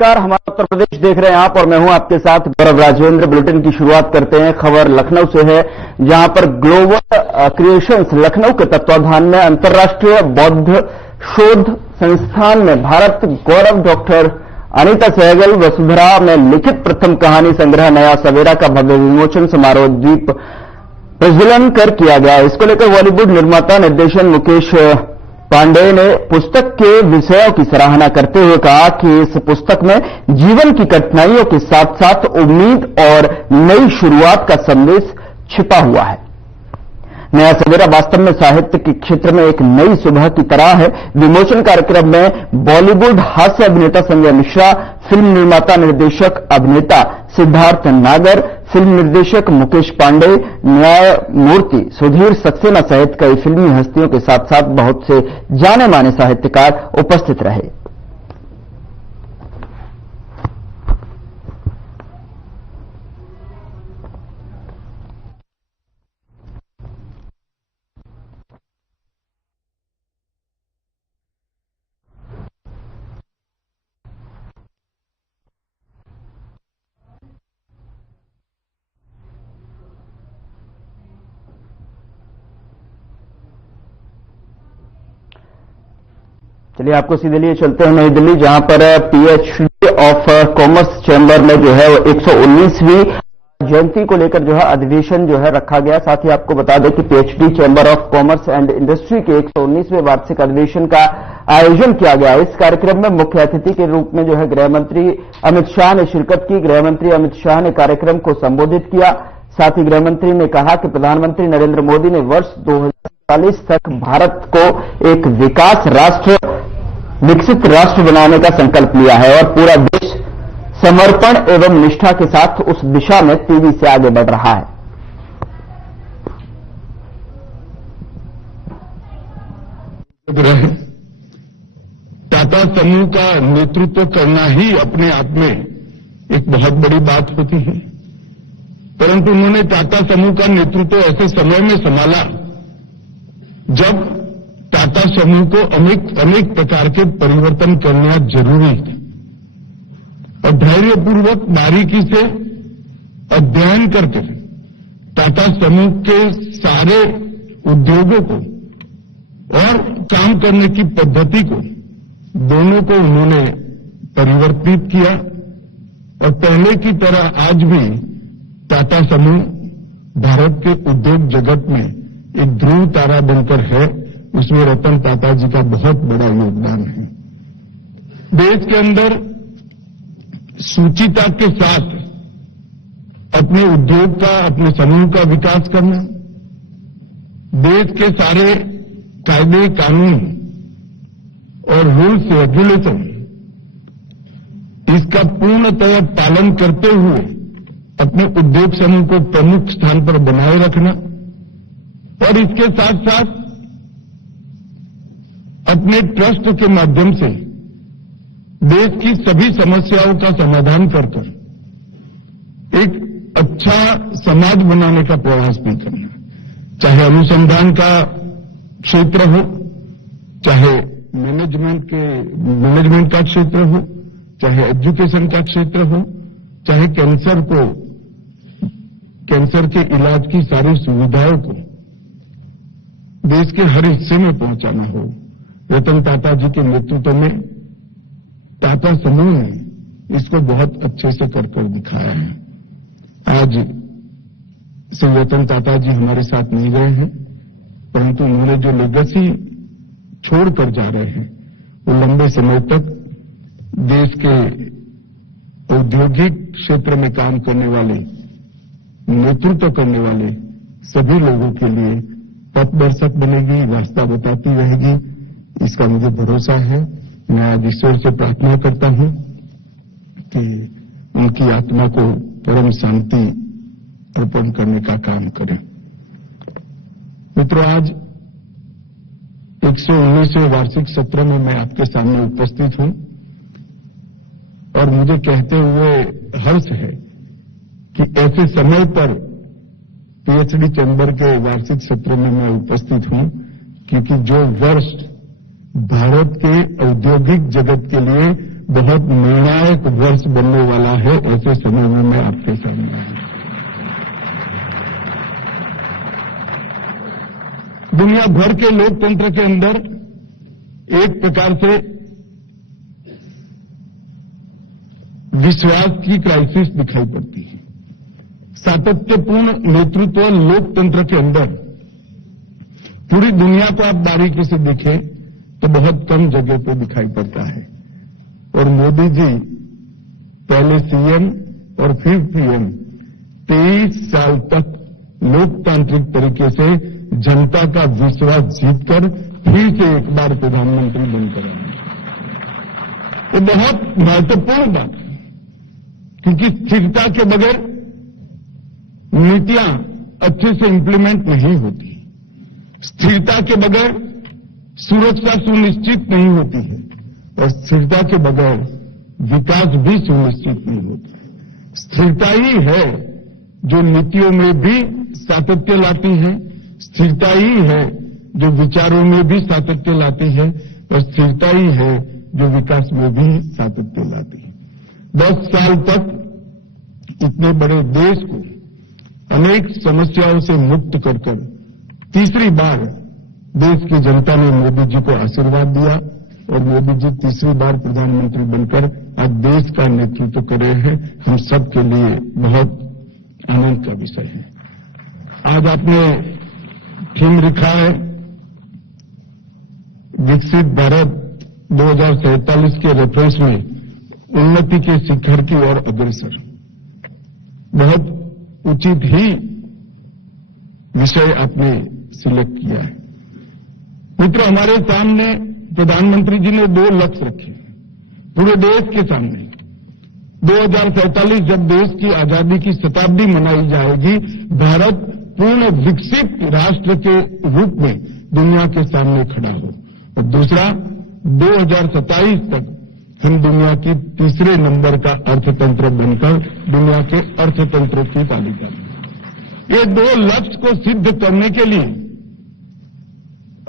नमस्कार, हमारा उत्तर प्रदेश देख रहे हैं आप और मैं हूं आपके साथ गौरव राजेंद्र। बुलेटिन की शुरुआत करते हैं। खबर लखनऊ से है, जहां पर ग्लोबल क्रिएशंस लखनऊ के तत्वाधान में अंतर्राष्ट्रीय बौद्ध शोध संस्थान में भारत गौरव डॉक्टर अनीता सहगल वसुंधरा में लिखित प्रथम कहानी संग्रह नया सवेरा का भव्य विमोचन समारोह दीप प्रज्वलन कर किया गया। इसको लेकर बॉलीवुड निर्माता निर्देशक मुकेश पांडेय ने पुस्तक के विषयों की सराहना करते हुए कहा कि इस पुस्तक में जीवन की कठिनाइयों के साथ साथ उम्मीद और नई शुरुआत का संदेश छिपा हुआ है। नया सवेरा वास्तव में साहित्य के क्षेत्र में एक नई सुबह की तरह है। विमोचन कार्यक्रम में बॉलीवुड हास्य अभिनेता संजय मिश्रा, फिल्म निर्माता निर्देशक अभिनेता सिद्धार्थ नागर, फिल्म निर्देशक मुकेश पांडेय, न्यायमूर्ति सुधीर सक्सेना सहित कई फिल्मी हस्तियों के साथ साथ बहुत से जाने माने साहित्यकार उपस्थित रहे। चलिए आपको सीधे लिए चलते हैं नई दिल्ली, जहां पर पीएचडी ऑफ कॉमर्स चैंबर में जो है 119वीं जयंती को लेकर जो है अधिवेशन जो है रखा गया। साथ ही आपको बता दें कि PhD chamber of commerce and industry के 119वें वार्षिक अधिवेशन का आयोजन किया गया। इस कार्यक्रम में मुख्य अतिथि के रूप में जो है गृह मंत्री अमित शाह ने शिरकत की। गृह मंत्री अमित शाह ने कार्यक्रम को संबोधित किया। साथ ही गृह मंत्री ने कहा कि प्रधानमंत्री नरेंद्र मोदी ने वर्ष 2040 तक भारत को एक विकसित राष्ट्र बनाने का संकल्प लिया है और पूरा देश समर्पण एवं निष्ठा के साथ उस दिशा में तेजी से आगे बढ़ रहा है। टाटा समूह का नेतृत्व करना ही अपने आप में एक बहुत बड़ी बात होती है, परंतु उन्होंने टाटा समूह का नेतृत्व ऐसे समय में संभाला जब टाटा समूह को अनेक प्रकार के परिवर्तन करना जरूरी थे और धैर्यपूर्वक बारीकी से अध्ययन करके टाटा समूह के सारे उद्योगों को और काम करने की पद्धति को दोनों को उन्होंने परिवर्तित किया और पहले की तरह आज भी टाटा समूह भारत के उद्योग जगत में एक ध्रुव तारा बनकर है। उसमें रतन टाटा जी का बहुत बड़ा योगदान है। देश के अंदर सूचिता के साथ अपने उद्योग का, अपने समूह का विकास करना, देश के सारे कायदे कानून और रूल्स रेगुलेशन इसका पूर्णतः पालन करते हुए अपने उद्योग समूह को प्रमुख स्थान पर बनाए रखना और इसके साथ साथ अपने ट्रस्ट के माध्यम से देश की सभी समस्याओं का समाधान कर एक अच्छा समाज बनाने का प्रयास भी करना, चाहे अनुसंधान का क्षेत्र हो, चाहे मैनेजमेंट का क्षेत्र हो, चाहे एजुकेशन का क्षेत्र हो, चाहे कैंसर के इलाज की सारी सुविधाओं को देश के हर हिस्से में पहुंचाना हो। रतन टाटा जी के नेतृत्व में टाटा समूह ने इसको बहुत अच्छे से कर दिखाया है। आज श्री रतन टाटा जी हमारे साथ नहीं रहे हैं, परंतु उन्होंने जो लेगेसी छोड़कर जा रहे हैं वो लंबे समय तक देश के औद्योगिक क्षेत्र में काम करने वाले, नेतृत्व करने वाले सभी लोगों के लिए पथदर्शक बनेगी, रास्ता बताती रहेगी। इसका मुझे भरोसा है। मैं आज ईश्वर से प्रार्थना करता हूं कि उनकी आत्मा को परम शांति अर्पण करने का काम करें। मित्रों, आज 119वें वार्षिक सत्र में मैं आपके सामने उपस्थित हूं और मुझे कहते हुए हर्ष है कि ऐसे समय पर पीएचडी चैंबर के वार्षिक सत्र में मैं उपस्थित हूं, क्योंकि जो वर्ष भारत के औद्योगिक जगत के लिए बहुत निर्णायक वर्ष बनने वाला है, ऐसे समय में मैं आपके सामने आया। दुनिया भर के लोकतंत्र के अंदर एक प्रकार से विश्वास की क्राइसिस दिखाई पड़ती है। सातत्यपूर्ण नेतृत्व लोकतंत्र के अंदर पूरी दुनिया को आप बारीकी से देखें तो बहुत कम जगह पे दिखाई पड़ता है। और मोदी जी पहले सीएम और फिर पीएम 23 साल तक लोकतांत्रिक तरीके से जनता का विश्वास जीतकर फिर से एक बार प्रधानमंत्री बनकर आए। ये बहुत महत्वपूर्ण बात है, क्योंकि स्थिरता के बगैर नीतियां अच्छे से इंप्लीमेंट नहीं होती। स्थिरता के बगैर सुरक्षा सुनिश्चित नहीं होती है और स्थिरता के बगैर विकास भी सुनिश्चित नहीं होता। स्थिरता ही है जो नीतियों में भी सातत्य लाती है, स्थिरता ही है जो विचारों में भी सातत्य लाती है और स्थिरता ही है जो विकास में भी सातत्य लाती है। 10 साल तक इतने बड़े देश को अनेक समस्याओं से मुक्त कर तीसरी बार देश की जनता ने मोदी जी को आशीर्वाद दिया और मोदी जी तीसरी बार प्रधानमंत्री बनकर आज देश का नेतृत्व कर रहे हैं। हम सबके लिए बहुत आनंद का विषय है। आज आपने थीम लिखा है विकसित भारत 2047 के रेफरेंस में उन्नति के शिखर की ओर अग्रसर। बहुत उचित ही विषय आपने सिलेक्ट किया है। मित्रों, हमारे सामने प्रधानमंत्री जी ने 2 लक्ष्य रखे पूरे देश के सामने। 2047 जब देश की आजादी की शताब्दी मनाई जाएगी, भारत पूर्ण विकसित राष्ट्र के रूप में दुनिया के सामने खड़ा हो। और दूसरा, 2027 तक हम दुनिया की तीसरे नंबर का अर्थतंत्र बनकर दुनिया के अर्थतंत्रों की तालिका में। ये 2 लक्ष्य को सिद्ध करने के लिए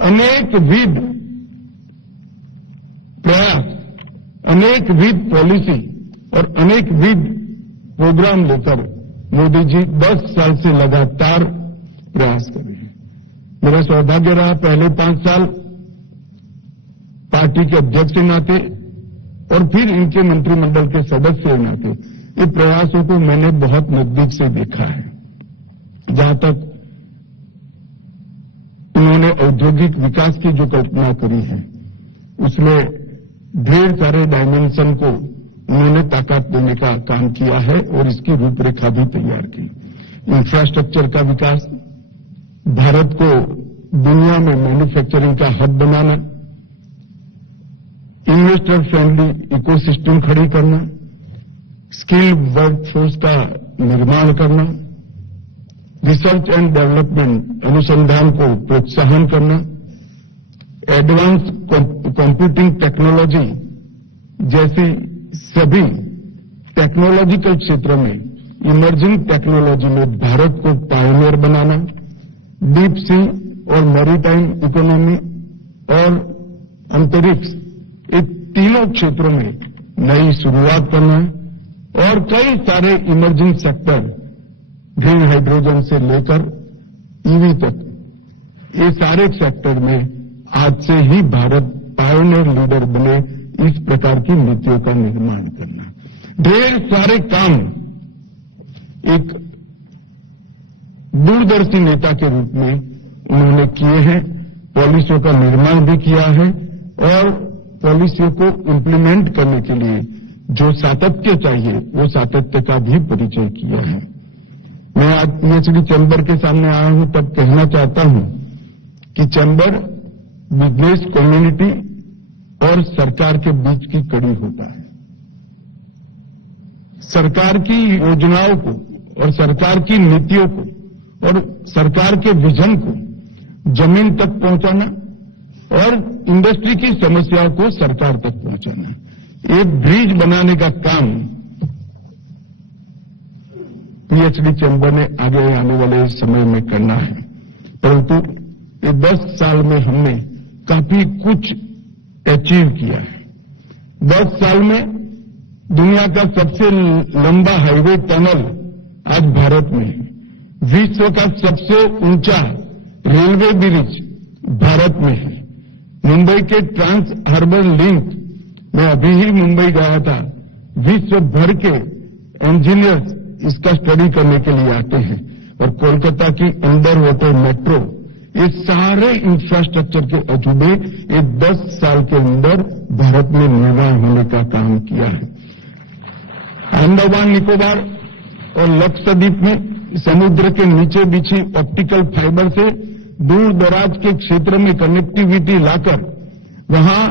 अनेकविध प्रयास, अनेकविध पॉलिसी और अनेकविध प्रोग्राम लेकर मोदी जी 10 साल से लगातार प्रयास कर रहे हैं। मेरा सौभाग्य रहा पहले 5 साल पार्टी के अध्यक्ष के नाते और फिर इनके मंत्रिमंडल के सदस्य के नाते ये प्रयासों को मैंने बहुत नजदीक से देखा है। जहां तक उन्होंने औद्योगिक विकास की जो कल्पना करी है, उसमें ढेर सारे डायमेंशन को उन्होंने ताकत देने का काम किया है और इसकी रूपरेखा भी तैयार की। इंफ्रास्ट्रक्चर का विकास, भारत को दुनिया में मैन्युफैक्चरिंग का हब बनाना, इन्वेस्टर फ्रेंडली इकोसिस्टम खड़ी करना, स्किल वर्कफोर्स का निर्माण करना, रिसर्च एंड डेवलपमेंट अनुसंधान को प्रोत्साहन करना, एडवांस कंप्यूटिंग टेक्नोलॉजी जैसी सभी टेक्नोलॉजिकल क्षेत्रों में इमर्जिंग टेक्नोलॉजी में भारत को पायनियर बनाना, डीप सी और मैरीटाइम इकोनॉमी और अंतरिक्ष, इन तीनों क्षेत्रों में नई शुरुआत करना और कई सारे इमर्जिंग सेक्टर, ग्रीन हाइड्रोजन से लेकर ईवी तक, ये सारे सेक्टर में आज से ही भारत पायनियर लीडर बने, इस प्रकार की नीतियों का निर्माण करना। ढेर सारे काम एक दूरदर्शी नेता के रूप में उन्होंने किए हैं, पॉलिसियों का निर्माण भी किया है और पॉलिसियों को इम्प्लीमेंट करने के लिए जो सातत्य चाहिए वो सातत्य का भी परिचय किया है। मैं आज पीएचडी चैम्बर के सामने आया हूं तब कहना चाहता हूं कि चैम्बर बिजनेस कम्युनिटी और सरकार के बीच की कड़ी होता है। सरकार की योजनाओं को और सरकार की नीतियों को और सरकार के विजन को जमीन तक पहुंचाना और इंडस्ट्री की समस्याओं को सरकार तक पहुंचाना, एक ब्रिज बनाने का काम पीएचडी चैम्बर ने आगे आने वाले समय में करना है। परंतु ये 10 साल में हमने काफी कुछ अचीव किया है। 10 साल में दुनिया का सबसे लंबा हाईवे टनल आज भारत में है। विश्व का सबसे ऊंचा रेलवे ब्रिज भारत में है। मुंबई के ट्रांस हार्बर लिंक, मैं अभी ही मुंबई गया था, विश्व भर के इंजीनियर्स इसका स्टडी करने के लिए आते हैं। और कोलकाता की अंडर वाटर मेट्रो, ये सारे इंफ्रास्ट्रक्चर के अजूबे ये 10 साल के अंदर भारत में निर्माण होने का काम किया है। अंडमान निकोबार और लक्षद्वीप में समुद्र के नीचे बिछी ऑप्टिकल फाइबर से दूर दराज के क्षेत्र में कनेक्टिविटी लाकर वहां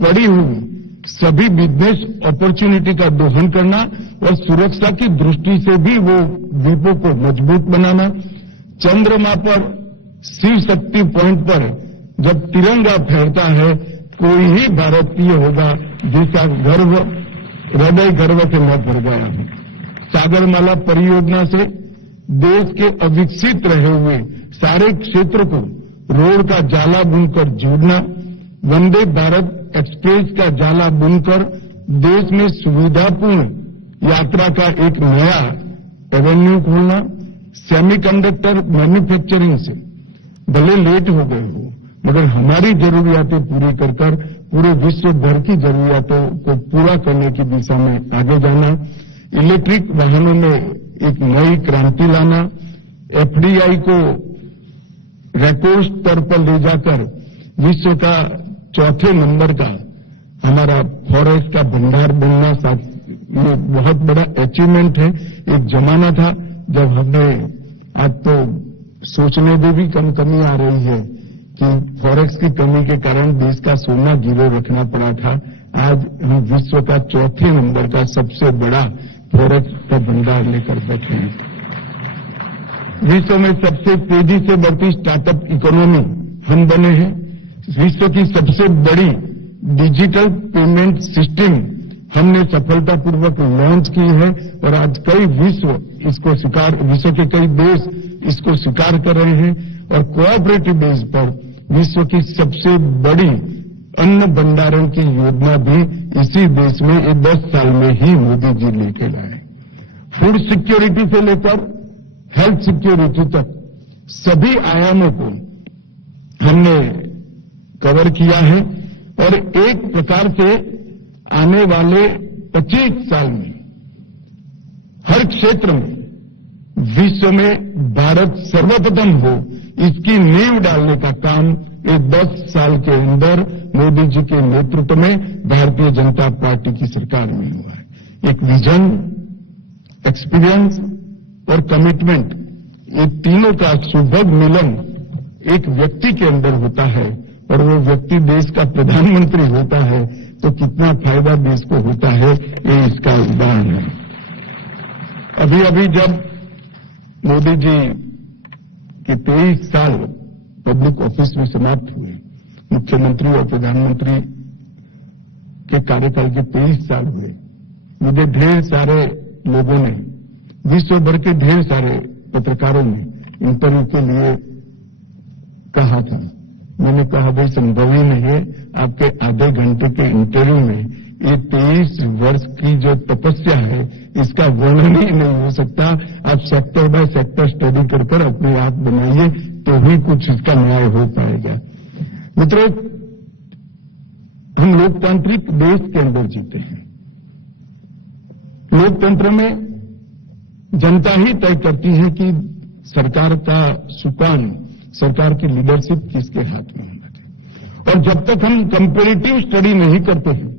पड़ी हुई सभी बिजनेस अपॉर्चुनिटी का दोहन करना और सुरक्षा की दृष्टि से भी वो द्वीपों को मजबूत बनाना। चंद्रमा पर शिव शक्ति पॉइंट पर जब तिरंगा फहरता है, कोई ही भारतीय होगा जिसका गर्व, हृदय गर्व के न भर गया है। सागरमाला परियोजना से देश के अविकसित रहे हुए सारे क्षेत्र को रोड का जाला बुनकर जोड़ना, वंदे भारत एक्सप्रेस का जाला बुनकर देश में सुविधापूर्ण यात्रा का एक नया एवेन्यू खोलना, सेमीकंडक्टर मैन्युफैक्चरिंग से भले लेट हो गए हो मगर हमारी जरूरियातें पूरी कर पूरे विश्व भर की जरूरियातों को पूरा करने की दिशा में आगे जाना, इलेक्ट्रिक वाहनों में एक नई क्रांति लाना, एफडीआई को रिकॉर्ड स्तर पर ले जाकर विश्व का 4थे नंबर का हमारा फॉरेस्ट का भंडार बनना, ये बहुत बड़ा अचीवमेंट है। एक जमाना था जब हमने, आज तो सोचने में भी कमी आ रही है कि फॉरेक्स की कमी के कारण देश का सोना गिरवे रखना पड़ा था। आज हम विश्व का 4थे नंबर का सबसे बड़ा फॉरेक्स का भंडार लेकर बैठे हैं। विश्व में सबसे तेजी से बढ़ती स्टार्टअप इकोनॉमी हम बने हैं। विश्व की सबसे बड़ी डिजिटल पेमेंट सिस्टम हमने सफलतापूर्वक लॉन्च की है और आज विश्व के कई देश इसको स्वीकार कर रहे हैं और कोऑपरेटिव बेस पर विश्व की सबसे बड़ी अन्न भंडारण की योजना भी इसी देश में 10 साल में ही मोदी जी लेके लाए। फूड सिक्योरिटी से लेकर हेल्थ सिक्योरिटी तक सभी आयामों को हमने कवर किया है और एक प्रकार से आने वाले 25 साल में हर क्षेत्र में विश्व में भारत सर्वप्रथम हो, इसकी नींव डालने का काम ये 10 साल के अंदर मोदी जी के नेतृत्व में भारतीय जनता पार्टी की सरकार में हुआ है। एक विजन, एक्सपीरियंस और कमिटमेंट, ये तीनों का सुभग मिलन एक व्यक्ति के अंदर होता है और वो व्यक्ति देश का प्रधानमंत्री होता है तो कितना फायदा देश को होता है, ये इसका उदाहरण है। अभी अभी जब मोदी जी के 23 साल पब्लिक ऑफिस में समाप्त हुए, मुख्यमंत्री और प्रधानमंत्री के कार्यकाल के 23 साल हुए, मुझे ढेर सारे लोगों ने, विश्व भर के ढेर सारे पत्रकारों ने इंटरव्यू के लिए कहा था। मैंने कहा भाई संभव ही नहीं है, आपके आधे घंटे के इंटरव्यू में ये 23 वर्ष की जो तपस्या है इसका वर्णन ही नहीं हो सकता। आप सेक्टर बाय सेक्टर स्टडी कर अपने आप बनाइए तो ही कुछ इसका न्याय हो पाएगा। मित्रों, हम लोकतांत्रिक देश के अंदर जीते हैं। लोकतंत्र में जनता ही तय करती है कि सरकार का सुकान, सरकार की लीडरशिप किसके हाथ में होना चाहिए। और जब तक हम कंपेरेटिव स्टडी नहीं करते हैं,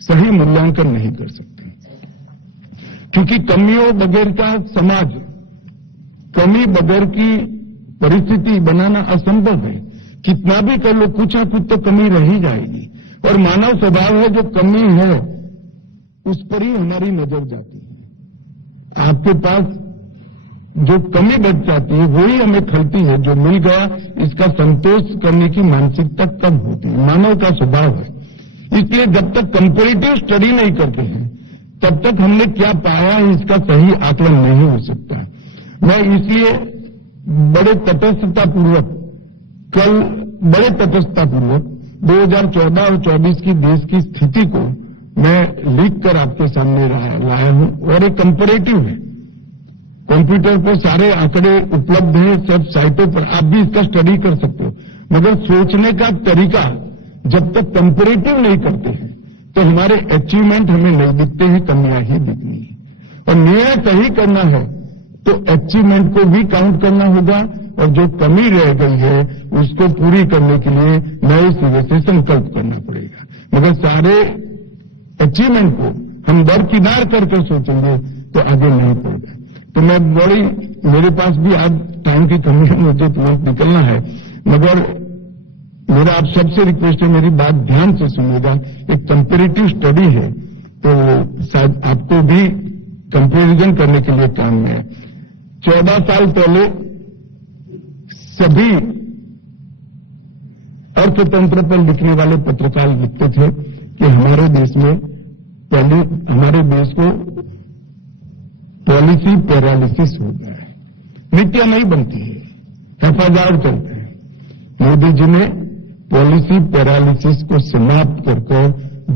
सही मूल्यांकन नहीं कर सकते, क्योंकि कमियों बगैर का समाज, कमी बगैर की परिस्थिति बनाना असंभव है। कितना भी कर लो, कुछ ना कुछ तो कमी रह ही जाएगी और मानव स्वभाव है जो कमी है उस पर ही हमारी नजर जाती है। आपके पास जो कमी बच जाती है वही हमें खलती है, जो मिल गया इसका संतोष करने की मानसिकता कम होती है, मानव का स्वभाव है। इसलिए जब तक कंपेरेटिव स्टडी नहीं करते हैं तब तक हमने क्या पाया है इसका सही आकलन नहीं हो सकता। मैं इसलिए बड़े तटस्थतापूर्वक 2014 और 24 की देश की स्थिति को मैं लिख कर आपके सामने लाया हूं और एक कंपैरेटिव है। कंप्यूटर पर सारे आंकड़े उपलब्ध हैं, सब साइटों पर, आप भी इसका स्टडी कर सकते हो। मगर सोचने का तरीका जब तक कंपैरेटिव नहीं करते हैं तो हमारे अचीवमेंट हमें नहीं दिखते हैं, कमियां ही दिखनी है। और निर्णय सही करना है तो अचीवमेंट को भी काउंट करना होगा और जो कमी रह गई है उसको पूरी करने के लिए नए सिरे से संकल्प करना पड़ेगा। मगर सारे अचीवमेंट को हम दरकिनार करके सोचेंगे तो आगे नहीं पड़ेगा। तो मैं मेरे पास भी आज टाइम की कमी है, मुझे तुरंत निकलना है, मगर मेरा आप सबसे रिक्वेस्ट है, मेरी बात ध्यान से सुनिएगा। एक कंपैरेटिव स्टडी है तो शायद आपको भी कंपैरिजन करने के लिए काम में है। 14 साल पहले सभी अर्थतंत्र पर लिखने वाले पत्रकार लिखते थे कि हमारे देश को पॉलिसी पैरालिसिस हो गया है, नीतियां नहीं बनती है, हेफाजत करते हैं। मोदी जी ने पॉलिसी पैरालिसिस को समाप्त कर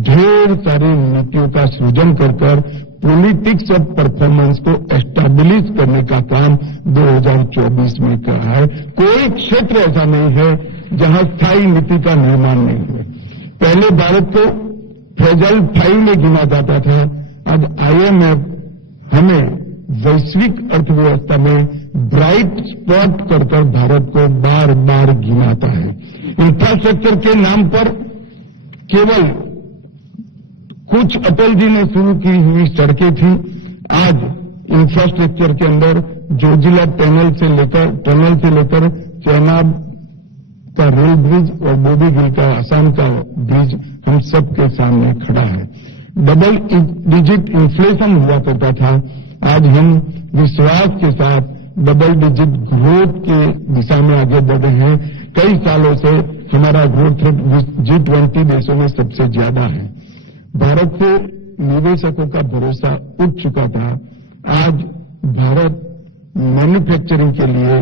ढेर सारी नीतियों का सृजन कर पॉलिटिक्स ऑफ परफॉर्मेंस को एस्टैब्लिश करने का काम 2024 में करा है। कोई क्षेत्र ऐसा नहीं है जहां स्थायी नीति का निर्माण नहीं हुआ। पहले भारत को फ्रेजाइल 5 में गिना जाता था, अब IMF हमें वैश्विक अर्थव्यवस्था में ब्राइट स्पॉट कर भारत को बार बार गिनाता है। इंफ्रास्ट्रक्चर के नाम पर केवल कुछ अटल जी ने शुरू की हुई सड़कें थी, आज इंफ्रास्ट्रक्चर के अंदर जोजिला टनल से लेकर चेनाब का रेल ब्रिज और बोरीवली का आसाम का ब्रिज हम सबके सामने खड़ा है। डबल डिजिट इन्फ्लेशन हुआ करता था, आज हम विश्वास के साथ डबल डिजिट ग्रोथ के दिशा में आगे बढ़ रहे हैं। कई सालों से हमारा ग्रोथ रेट G20 देशों में सबसे ज्यादा है। भारत से निवेशकों का भरोसा उठ चुका था, आज भारत मैन्युफैक्चरिंग के लिए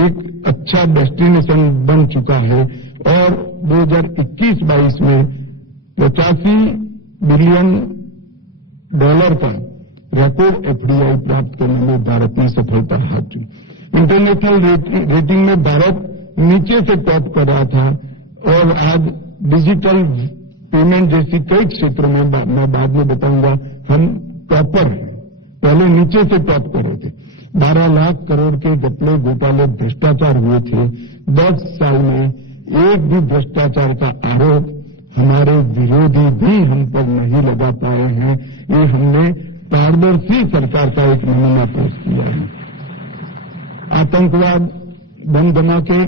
एक अच्छा डेस्टिनेशन बन चुका है और 2021-22 में $85 बिलियन का रिकॉर्ड FDI प्राप्त करने में भारत ने सफलता हासिल की। इंटरनेशनल रेटिंग में भारत नीचे से टॉप कर रहा था और आज डिजिटल पेमेंट जैसी कई क्षेत्रों में मैं बाद में बताऊंगा हम टॉपर हैं, पहले नीचे से टॉप कर रहे थे। 12 लाख करोड़ के घपले घोटाले भ्रष्टाचार हुए थे। 10 साल में एक भी भ्रष्टाचार का आरोप हमारे विरोधी भी हम पर नहीं लगा पाए हैं। ये हमने पारदर्शी सरकार का एक नमूना पेश किया है। आतंकवाद, बम धमाके,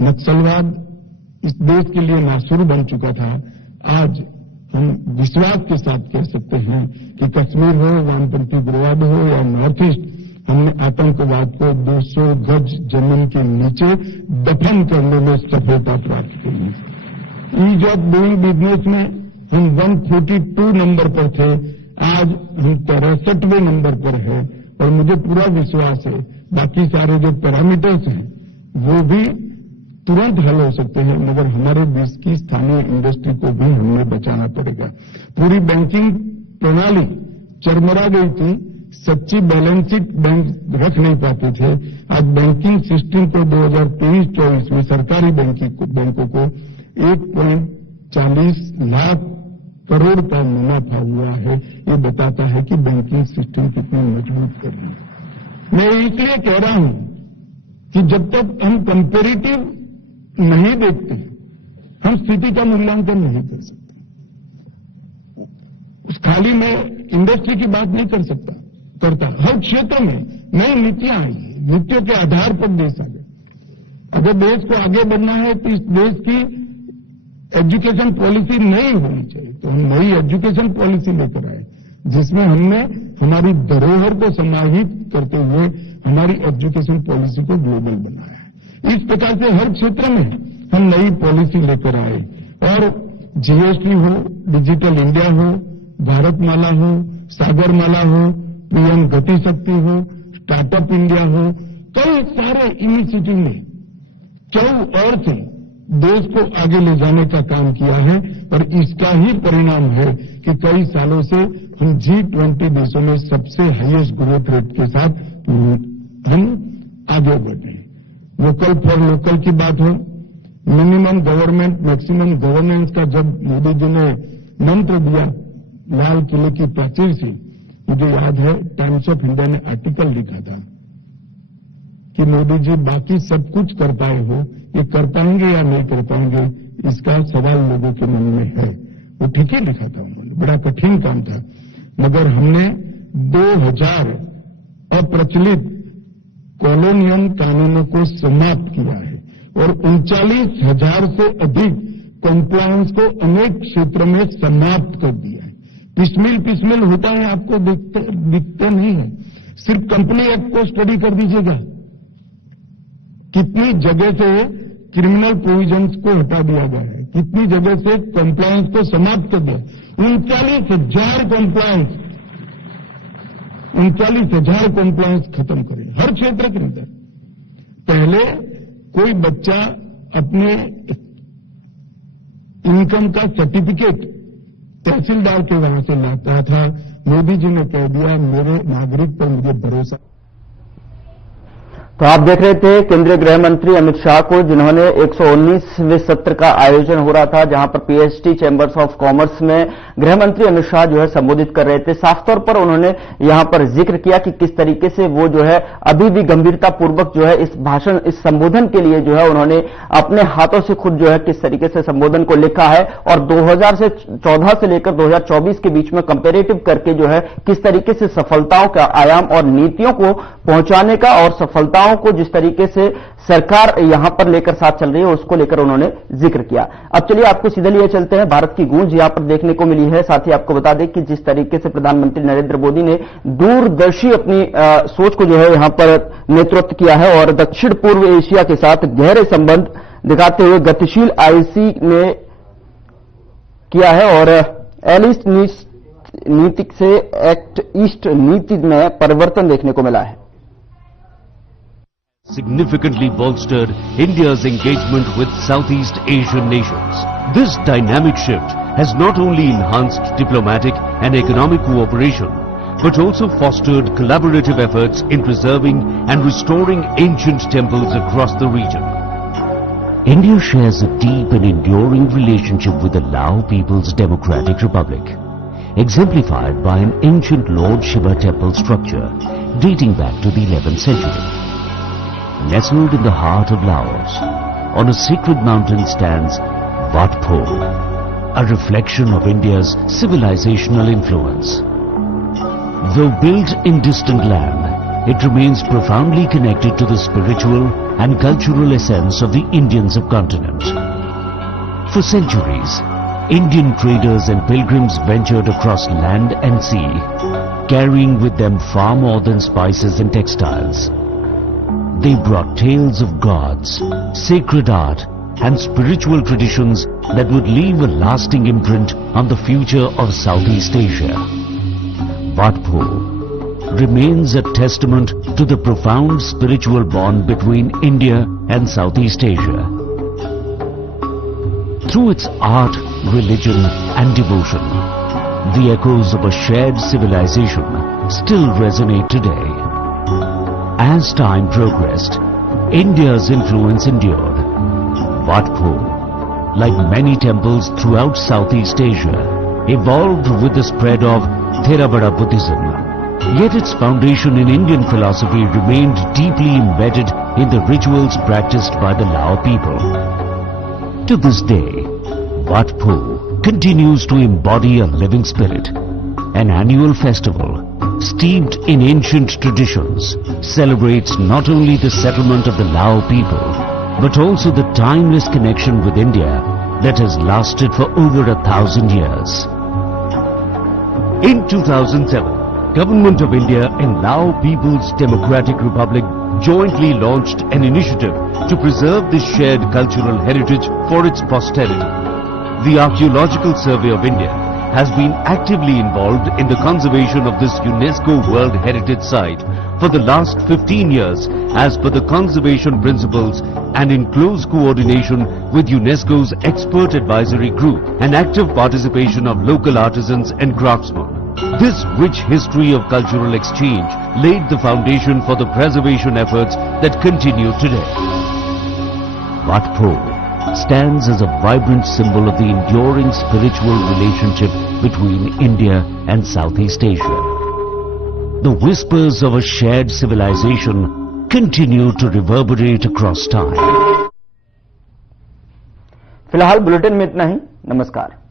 नक्सलवाद इस देश के लिए नासुर बन चुका था। आज हम विश्वास के साथ कह सकते हैं कि कश्मीर हो, वामपंथी उग्रवाद हो या नॉर्थ ईस्ट, हमने आतंकवाद को 200 गज जमीन के नीचे दफन करने में सफलता प्राप्त की है। ईज ऑफ डूइंग बिजनेस में हम 142 नंबर पर थे, आज हम 63वें नंबर पर है और मुझे पूरा विश्वास है बाकी सारे जो पैरामीटर्स हैं वो भी तुरंत हल हो सकते हैं, मगर हमारे देश की स्थानीय इंडस्ट्री को भी हमें बचाना पड़ेगा। पूरी बैंकिंग प्रणाली चरमरा गई थी, सच्ची बैलेंस शीट बैंक रख नहीं पाते थे। आज बैंकिंग सिस्टम को 2023-24 में सरकारी बैंकों को 1.40 लाख करोड़ का मुनाफा हुआ है। ये बताता है कि बैंकिंग सिस्टम कितनी मजबूत करनी है। मैं इसलिए कह रहा हूं कि जब तक हम कंपैरेटिव नहीं देखते हम स्थिति का मूल्यांकन नहीं कर सकते। उस खाली में इंडस्ट्री की बात नहीं करता। हर क्षेत्र में नई नीतियां आई है, नीतियों के आधार पर देश आगे। अगर देश को आगे बढ़ना है तो इस देश की एजुकेशन पॉलिसी नई होनी चाहिए, तो हम नई एजुकेशन पॉलिसी लेकर आए जिसमें हमने हमारी धरोहर को समाहित करते हुए हमारी एजुकेशन पॉलिसी को ग्लोबल बनाया है। इस प्रकार से हर क्षेत्र में हम नई पॉलिसी लेकर आए और GST हो, डिजिटल इंडिया हो, भारतमाला हो, सागरमाला हो, PM गति शक्ति हो, स्टार्टअप इंडिया हो, कई सारे इनिशिएटिव में 4 और थे देश को आगे ले जाने का काम किया है और इसका ही परिणाम है कि कई सालों से हम G20 देशों में सबसे हाईएस्ट ग्रोथ रेट के साथ हम आगे बढ़ रहे हैं। वोकल फॉर लोकल की बात हो, मिनिमम गवर्नमेंट मैक्सिमम गवर्नेंस का जब मोदी जी ने मंत्र दिया लाल किले की प्राचीर से, मुझे याद है टाइम्स ऑफ इंडिया ने आर्टिकल लिखा था कि मोदी जी बाकी सब कुछ कर पाए हो, ये कर पाएंगे या नहीं कर पाएंगे इसका सवाल लोगों के मन में है। वो ठीक ही लिखा था उन्होंने, बड़ा कठिन काम था, मगर हमने 2000 अप्रचलित कॉलोनियल कानूनों को समाप्त किया है और 39,000 से अधिक कंप्लायंस को अनेक क्षेत्रों में समाप्त कर दिया है। पिसमिल होता है, आपको दिखते नहीं है। सिर्फ कंपनी एक्ट को स्टडी कर दीजिएगा, कितनी जगह से क्रिमिनल प्रोविजंस को हटा दिया गया है, कितनी जगह से कंप्लायंस को समाप्त कर दिया। 39,000 कंप्लायंस खत्म करें हर क्षेत्र के अंदर। पहले कोई बच्चा अपने इनकम का सर्टिफिकेट तहसीलदार के वहां से लाता था, मोदी जी ने कह दिया मेरे नागरिक पर मुझे भरोसा। तो आप देख रहे थे केंद्रीय गृह मंत्री अमित शाह को, जिन्होंने 119वें सत्र का आयोजन हो रहा था, जहां पर पीएसटी चैंबर्स ऑफ कॉमर्स में गृह मंत्री अमित शाह जो है संबोधित कर रहे थे। साफ तौर पर उन्होंने यहां पर जिक्र किया कि किस तरीके से वो जो है अभी भी गंभीरतापूर्वक जो है इस भाषण, इस संबोधन के लिए जो है उन्होंने अपने हाथों से खुद जो है किस तरीके से संबोधन को लिखा है और 2014 से लेकर 2024 के बीच में कंपेरेटिव करके जो है किस तरीके से सफलताओं का आयाम और नीतियों को पहुंचाने का और सफलताओं को जिस तरीके से सरकार यहां पर लेकर साथ चल रही है उसको लेकर उन्होंने जिक्र किया। अब चलिए आपको सीधे लिए चलते हैं, भारत की गूंज यहां पर देखने को मिली है। साथ ही आपको बता दें कि जिस तरीके से प्रधानमंत्री नरेंद्र मोदी ने दूरदर्शी अपनी सोच को जो है यहां पर नेतृत्व किया है और दक्षिण पूर्व एशिया के साथ गहरे संबंध दिखाते हुए गतिशील आईसी ने किया है और एलिस्ट नीति से एक्ट ईस्ट नीति में परिवर्तन देखने को मिला है। Significantly bolstered India's engagement with Southeast Asian nations. This dynamic shift has not only enhanced diplomatic and economic cooperation, but also fostered collaborative efforts in preserving and restoring ancient temples across the region. India shares a deep and enduring relationship with the Lao People's Democratic Republic, exemplified by an ancient Lord Shiva temple structure dating back to the 11th century. Nestled in the heart of Laos, on a sacred mountain stands Wat Pho, a reflection of India's civilizational influence. Though built in distant land, it remains profoundly connected to the spiritual and cultural essence of the Indian subcontinent. For centuries, Indian traders and pilgrims ventured across land and sea, carrying with them far more than spices and textiles. They brought tales of gods, sacred art and spiritual traditions that would leave a lasting imprint on the future of Southeast Asia. Wat Pho remains a testament to the profound spiritual bond between India and Southeast Asia. Through its art, religion and devotion, the echoes of a shared civilization still resonate today. As time progressed, India's influence endured. Wat Pho, like many temples throughout Southeast Asia, evolved with the spread of Theravada Buddhism. Yet its foundation in Indian philosophy remained deeply embedded in the rituals practiced by the Lao people. To this day, Wat Pho continues to embody a living spirit. An annual festival steeped in ancient traditions celebrates not only the settlement of the Lao people, but also the timeless connection with India that has lasted for over 1,000 years. In 2007, Government of India and Lao People's Democratic Republic jointly launched an initiative to preserve this shared cultural heritage for its posterity. The Archaeological Survey of India has been actively involved in the conservation of this UNESCO World Heritage Site for the last 15 years as per the conservation principles and in close coordination with UNESCO's expert advisory group and active participation of local artisans and craftsmen. This rich history of cultural exchange laid the foundation for the preservation efforts that continue today. Wat Phol stands as a vibrant symbol of the enduring spiritual relationship between India and Southeast Asia. The whispers of a shared civilization continue to reverberate across time. फिलहाल bulletin में इतना ही। नमस्कार।